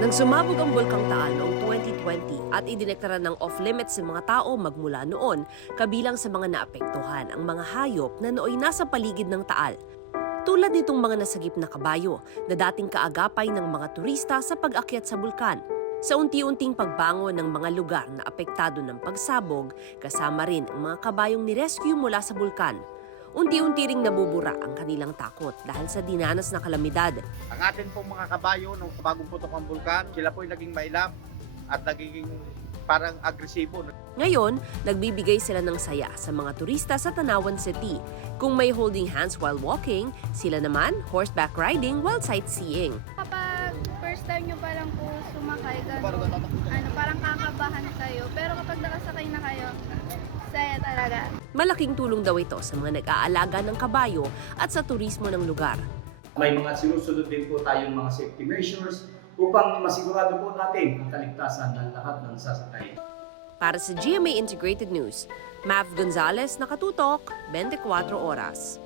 Nagsumabog ang Bulkang Taal noong 2020 at idineklara ng off-limits sa mga tao magmula noon, kabilang sa mga naapektuhan ang mga hayop na nooy nasa paligid ng Taal. Tulad nitong mga nasagip na kabayo na dating kaagapay ng mga turista sa pag-akyat sa bulkan. Sa unti-unting pagbango ng mga lugar na apektado ng pagsabog, kasama rin ang mga kabayong ni-rescue mula sa bulkan. Unti-unti ring nabubura ang kanilang takot dahil sa dinanas na kalamidad. Ang atin pong mga kabayo nung bagong putok ang bulkan, sila po'y naging mailap at nagiging parang agresibo. Ngayon, nagbibigay sila ng saya sa mga turista sa Tanawan City. Kung may holding hands while walking, sila naman horseback riding while sightseeing. Kapag first time nyo pa lang po sumakay, parang kakabahan kayo. Pero kapag nakasakay na kayo, saya talaga. Malaking tulong daw ito sa mga nag-aalaga ng kabayo at sa turismo ng lugar. May mga sinusunod din po tayong mga safety measures upang masigurado po natin ang kaligtasan ng lahat ng sasakay. Para sa GMA Integrated News, Mav Gonzalez, nakatutok, 24 Oras.